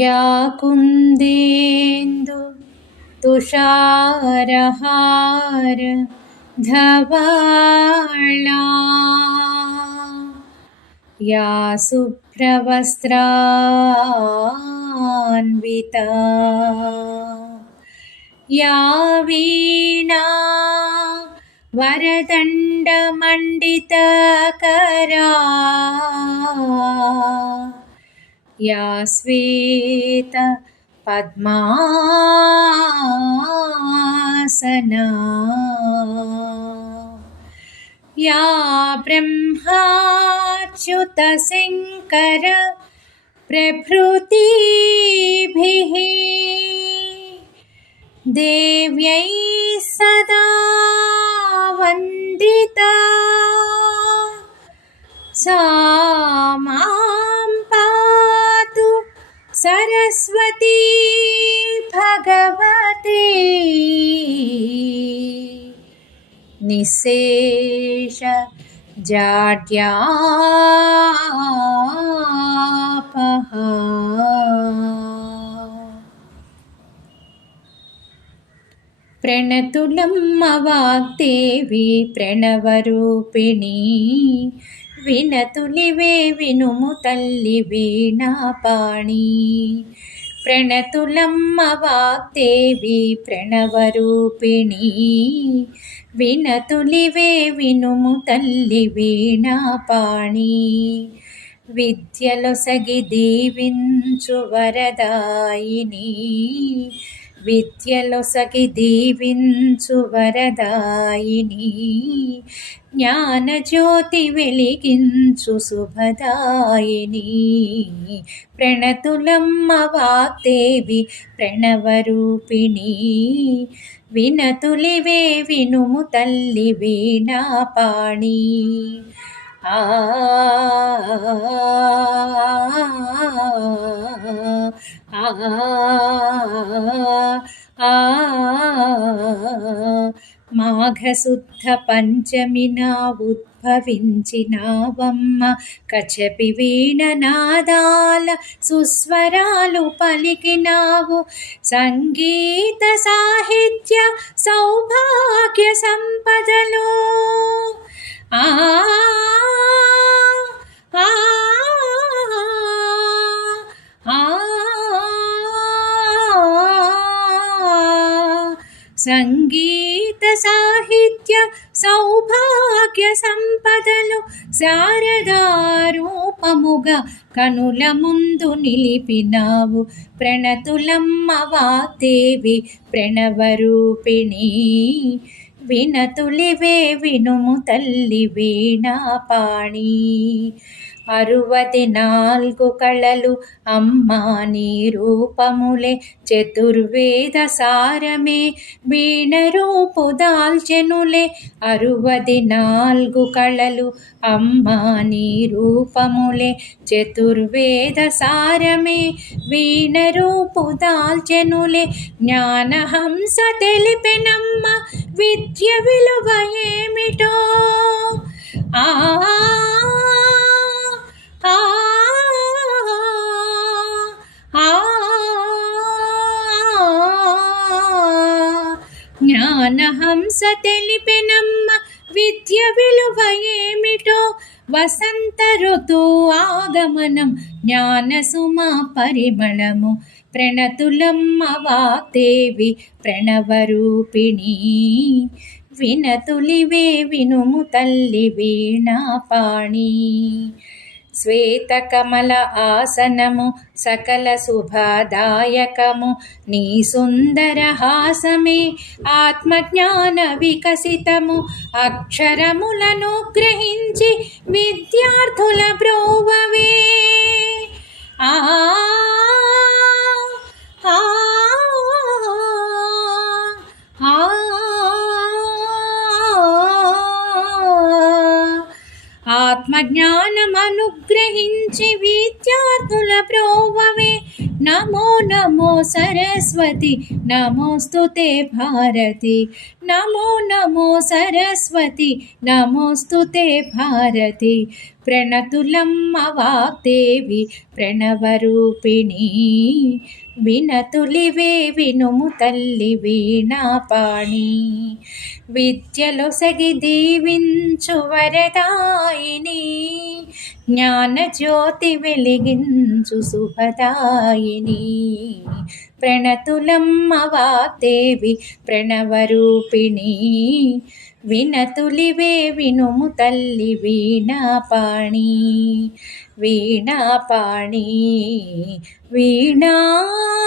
या कुन्देन्दु तुषारहार धवला या शुभ्रवस्त्रान्विता या वीणा वरदण्डमण्डितकरा या श्वेत पद्मासना या ब्रह्माच्युतशङ्कर प्रभृतिभिः देव्यै सदा वन्दिता सा मां पातु सरस्वती भगवती निःशेष जाड्यापहा। प्रणतुलम्म वाग्देवी प्रणवरूपिणी विनतुलिवे विनुमु तल्लि वीणापाणि। प्रणतुलम्म वाग्देवी प्रणवरूपिणी विनतुलिवे विनुमु तल्लि वीणापाणि। विद्यलొసగి దీవించు వరదాయిని విద్యలొసగి దీవించు వరదాయిని జ్ఞానజ్యోతి వెలిగించు శుభదాయిని। ప్రణతులమ్మ వాగ్దేవి ప్రణవరూపిణి వినతులివే వినుము తల్లి వీణాపాణి। ఆ మాఘశుద్ధ పంచమిన ఉద్భవించినావమ్మ కచపి వీణనాదాల సుస్వరాలు పలికినావు। సంగీత సాహిత్య సౌభాగ్య సంపదలు ఆ సంగీత సాహిత్య సౌభాగ్య సంపదలు శారదారూపముగా కనుల ముందు నిలిపినావు। ప్రణతులమ్మ వాగ్దేవి ప్రణవరూపిణి వినతులివే వినుము తల్లి వీణాపాణి। 64 కళలు అమ్మా నీ రూపములే చతుర్వేద సారమే వీణ రూపు దాల్చెనులే। 64 కళలు అమ్మా నీ రూపములే చతుర్వేద సారమే వీణ రూపు దాల్చెనులే। జ్ఞానహంస తెలిపెనమ్మ విద్య విలువ ఏమిటో ఆ జ్ఞానహంస తెలిపెనమ్మ విద్య విలువ ఏమిటో। వసంత ఋతు ఆగమనం జ్ఞానసుమ పరిమళము। ప్రణతులమ్మ వాగ్దేవి ప్రణవరూపిణి వినతులివే వినుము తల్లి వీణాపాణి। శ్వేతకమల ఆసనము సకల శుభదాయకము నీ సుందర హాసమే ఆత్మజ్ఞాన వికసితము। అక్షరములను గ్రహించి విద్యార్థుల బ్రోవవే ఆ ఆత్మజ్ఞానమనుగ్రహించి విద్యార్థుల ప్రోవవే। నమో నమో సరస్వతి నమోస్తుతే భారతి నమో నమో సరస్వతి నమోస్తుతే భారతి ప్రణతులమ్మ వాగ్దేవి ప్రణవరూపిణి వినతులివే వినుము తల్లి వీణాపాణి విద్యలొసగి దీవించు వరదాయిని జ్ఞానజ్యోతి వెలిగించు శుభదాయిని ప్రణతులమ్మ వాగ్దేవి ప్రణవరూపిణి వినతులివే వినుము తల్లి వీణాపాణి వీణాపాణి వీణాపాణి.